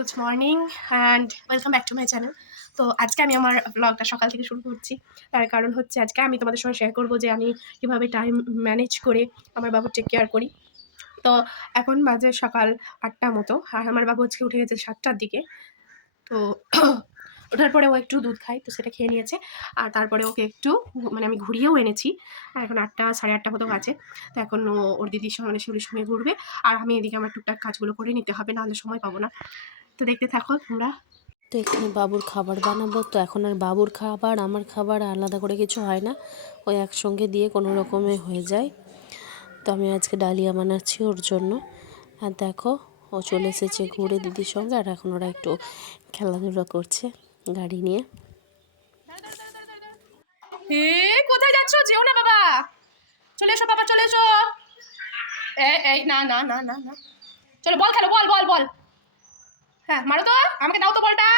Good morning and welcome back to my channel. তো আজকে আমি আমার ব্লগটা সকাল থেকে শুরু করছি। তার কারণ হচ্ছে আজকে আমি তোমাদের সঙ্গে শেয়ার করবো যে আমি কীভাবে টাইম ম্যানেজ করে আমার বাবুর টেক কেয়ার করি। তো এখন বাজে সকাল 8টা মতো, আর আমার বাবু আজকে উঠে গেছে 7টার দিকে। তো ওঠার পরে ও একটু দুধ খায়, তো সেটা খেয়ে নিয়েছে। আর তারপরে ওকে একটু আমি ঘুরিয়েও এনেছি। আর এখন 8টা সাড়ে 8টা মতো বাজে। তো এখন ও ওর দিদির সঙ্গে শিউরির সঙ্গে ঘুরবে, আর আমি এদিকে আমার টুকটাক কাজগুলো করে নিতে হবে, নাহলে সময় পাবো না। তো দেখতে থাকো তোমরা। তো এখানে বাবুর খাবার বানাবো। তো এখন আর বাবুর খাবার আমার খাবার আলাদা করে কিছু হয় না, ওই একসঙ্গে দিয়ে কোনো রকমে হয়ে যায়। তো আমি আজকে ডালিয়া বানাচ্ছি ওর জন্য। আর দেখো ও চলে এসেছে ঘুরে দিদির সঙ্গে, আর এখন ওরা একটু খেলাধুলা করছে গাড়ি নিয়ে। কোথায় যাচ্ছ? যেও না বাবা, চলে এসো বাবা, চলে এসো। এই না না না না না, চলো বল খেলো, বল বল বল। হ্যাঁ মারো তো, আমাকে দাও তো বলটা।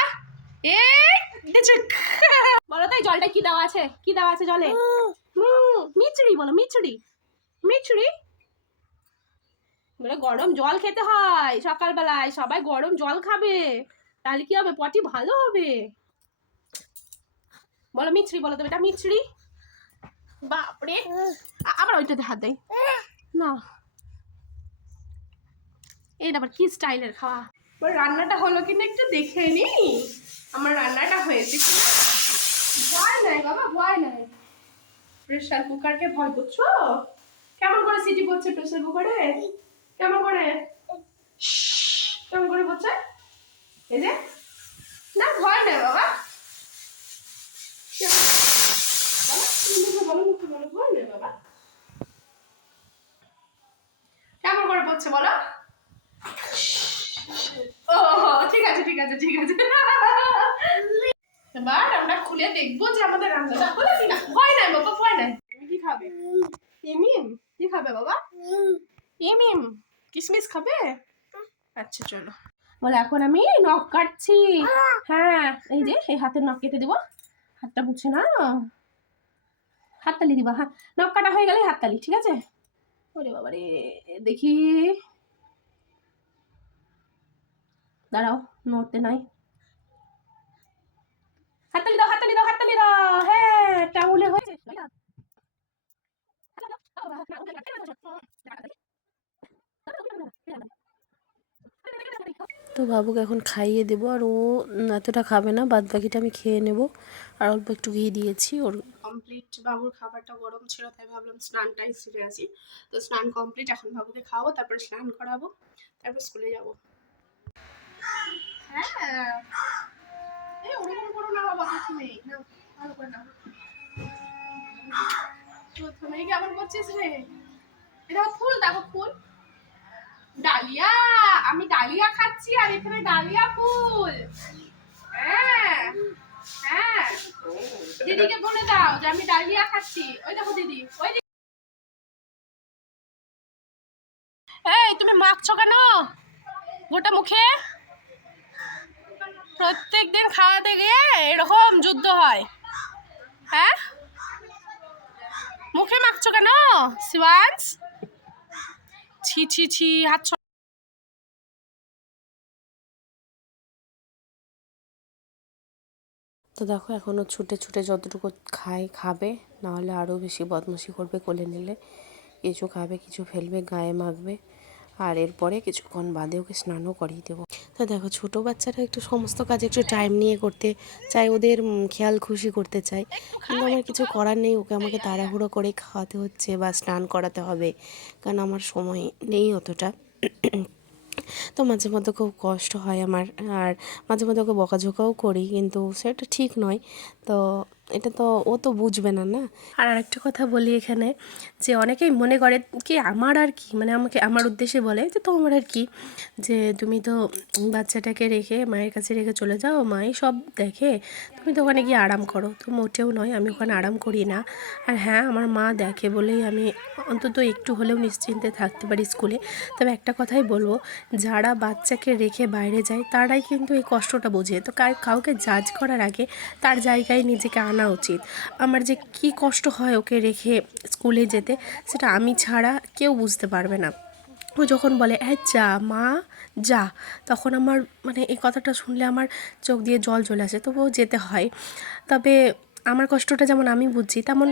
বলো তো এই জলটা কি দেওয়া আছে, কি দেওয়া আছে জলে? মিচড়ি বলো, মিচড়ি মিচড়ি। বলে গরম জল খেতে হয় সকালবেলায়, সবাই গরম জল খাবে, তাহলে কি হবে, পটি ভালো হবে। বলো মিচড়ি, বলো তো এটা মিচড়ি। বাপরে, আবার ওইটাতে হাত দেয় না। এটা আবার কি স্টাইলের খাওয়া। রান্নাটা হলো কিনা একটু দেখে নি, আমার রান্নাটা হয়েছে কিনা। ভয় নাই বাবা, ভয় নাই। প্রেসার কুকারকে ভয় করছো? কেমন করে সিটি পড়ছে প্রেসার কুকারে? কেমন করে, কেমন করে পড়ছে? এই যে না, ভয় নাই বাবা। ভয় নাই বাবা। কেমন করে পড়ছে বলো? ও ঠিক আছে ঠিক আছে ঠিক আছে। এবার আমরা খুলে দেখবো যে আমাদের রান্নাটা হলো কিনা। ভয় নাই বাবা, ভয় নাই। তুমি কি খাবে? ইমিম কি খাবে বাবা? ইমিম কিসমিস খাবে? আচ্ছা চলো। বলে এখন আমি নখ কাটছি। হ্যাঁ এই যে এই হাতের নখ কেটে দিব, হাতটা মুছে না, হাততালি দিবা। হ্যাঁ নখ কাটা হয়ে গেলে হাততালি, ঠিক আছে? ওরে বাবা রে, দেখি, দাঁড়াও, নড়তে নাই। হাততালি দাও, হাততালি দাও, হাততালি দাও। হ্যাঁ টাউলে হয়েছে। তো বাবুকে এখন খাইয়ে দেবো, আর ও এতটা খাবে না, বাদ বাকিটা আমি খেয়ে নেব। আর অল্প একটু ঘি দিয়েছি ওর। কমপ্লিট, বাবুর খাবারটা গরম ছিল তাই ভাবলাম স্নানটাই সেরে আসি। তো স্নান কমপ্লিট, এখন বাবুকে খাওয়াবো, তারপরে স্নান করাবো, তারপর স্কুলে যাব। হ্যাঁ এই ওরকম করো না বাবা, প্রথমেই না, ভালো করে না, প্রথমেই কেমন করছিস রে? এটা ফুল, দেখো ফুল, ডালিয়া। আমি ডালিয়া খাচ্ছি আর এখানে ডালিয়া ফুল। হ্যাঁ হ্যাঁ, দিদিকে বলে দাও যে আমি ডালিয়া খাচ্ছি। ওই দেখো দিদি, ওই দিদি। এই তুমি মাখছো কেন গোটা মুখে? প্রত্যেকদিন খাওয়াতে গিয়ে এরকম যুদ্ধ হয়। হ্যাঁ মুখে মাখছো কেন শিবাংশ? ছি ছি ছি, হাত। তো দেখো এখনও ছুটে ছুটে যতটুকু খাবে, নাহলে আরও বেশি বদমাশি করবে। কোলে নিলে কিছু খাবে, কিছু ফেলবে, গায়ে মাখবে। আর এরপরে কিছুক্ষণ বাদে ওকে স্নানও করিয়ে দেবো। তো দেখো ছোটো বাচ্চারা একটু সমস্ত কাজ একটু টাইম নিয়ে করতে চাই, ওদের খেয়াল খুশি করতে চাই, কিন্তু আমার কিছু করার নেই। ওকে আমাকে তাড়াহুড়ো করে খাওয়াতে হচ্ছে বা স্নান করাতে হবে, কারণ আমার সময় নেই অতটা। তো মাঝে মধ্যে খুব কষ্ট হয় আমার, আর মাঝে মধ্যে ওকে বকাঝোকাও করি, কিন্তু সেটা ঠিক নয়। তো এটা তো ও তো বুঝবে না, না। আর আরেকটা কথা বলি এখানে, যে অনেকেই মনে করে কি আমার আর কি, আমাকে আমার উদ্দেশ্যে বলে যে তোমার আর কি, যে তুমি তো বাচ্চাটাকে রেখে মায়ের কাছে রেখে চলে যাও, মাই সব দেখে, তুমি তো ওখানে গিয়ে আরাম করো। তো মোটেও নয়, আমি ওখানে আরাম করি না। আর হ্যাঁ আমার মা দেখে বলেই আমি অন্তত একটু হলেও নিশ্চিন্তে থাকতে পারি স্কুলে। তবে একটা কথাই বলবো, যারা বাচ্চাকে রেখে বাইরে যায় তারাই কিন্তু এই কষ্টটা বোঝে। তো কাউকে জাজ করার আগে তার জায়গায় নিজেকে আনা উচিত। আমার যে কি কষ্ট হয় ওকে রেখে স্কুলে যেতে, সেটা আমি ছাড়া কেউ বুঝতে পারবে না। ও যখন বলে হ্যাঁ যা মা যা, তখন আমার মানে এই কথাটা শুনলে আমার চোখ দিয়ে জল চলে আসে, তবুও যেতে হয়। তবে আমার কষ্টটা যেমন আমি বুঝছি, তেমন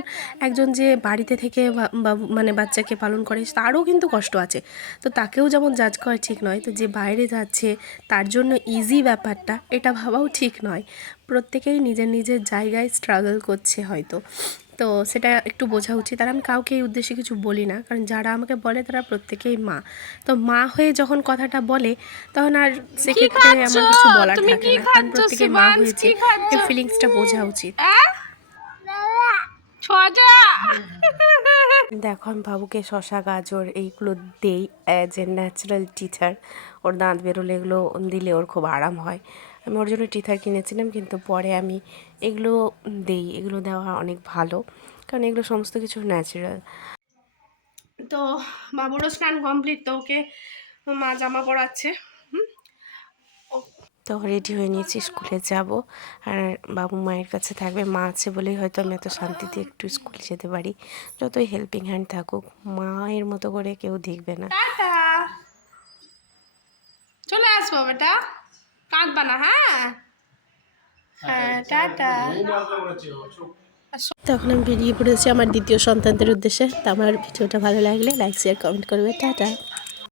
একজন যে বাড়িতে থেকে বাবু মানে বাচ্চাকে পালন করে তারও কিন্তু কষ্ট আছে। তো তাকেও যেমন জাজ করা ঠিক নয়, তো যে বাইরে যাচ্ছে তার জন্য ইজি ব্যাপারটা এটা ভাবাও ঠিক নয়। প্রত্যেকেই নিজের নিজের জায়গায় স্ট্রাগল করছে হয়তো, তো সেটা একটু বোঝা উচিত। আর আমি কাউকে এই উদ্দেশ্যে কিছু বলি না, কারণ যারা আমাকে বলে তারা প্রত্যেকেই মা। তো মা হয়ে যখন কথাটা বলে তখন আর সেক্ষেত্রে আমার কিছু বলার থাকে না, কারণ প্রত্যেকে মা হয়েছে, এই ফিলিংসটা বোঝা উচিত। দেখো আমি বাবুকে শশা গাজর এইগুলো দেই অ্যাজ এ ন্যাচারাল টিথার। ওর দাঁত বেরোলে এগুলো দিলে ওর খুব আরাম হয়। আমি ওর জন্য টিথার কিনেছিলাম, কিন্তু পরে আমি এগুলো দেই। এগুলো দেওয়া অনেক ভালো, কারণ এগুলো সমস্ত কিছু ন্যাচারাল। তো বাবুরও স্নান কমপ্লিট, তো ওকে মা জামা পরাচ্ছে। তো রেডি হয়ে নিয়েছি, স্কুলে যাব। আর বাবু মায়ের কাছে থাকবে, মা আছে বলেই হয়তো আমি এত শান্তিতে একটু স্কুলে যেতে পারি। যতই হেল্পিং হ্যান্ড থাকুক, মায়ের মতো করে কেউ দেখবে না। টাটা, চলে আসবো বেটা, কাঁদবা না। হ্যাঁ হ্যাঁ টাটা। তখন আমি বেরিয়ে পড়েছি আমার দ্বিতীয় সন্তানদের উদ্দেশ্যে। তো আমার ভিডিওটা ভালো লাগলে লাইক শেয়ার কমেন্ট করবে। টাটা।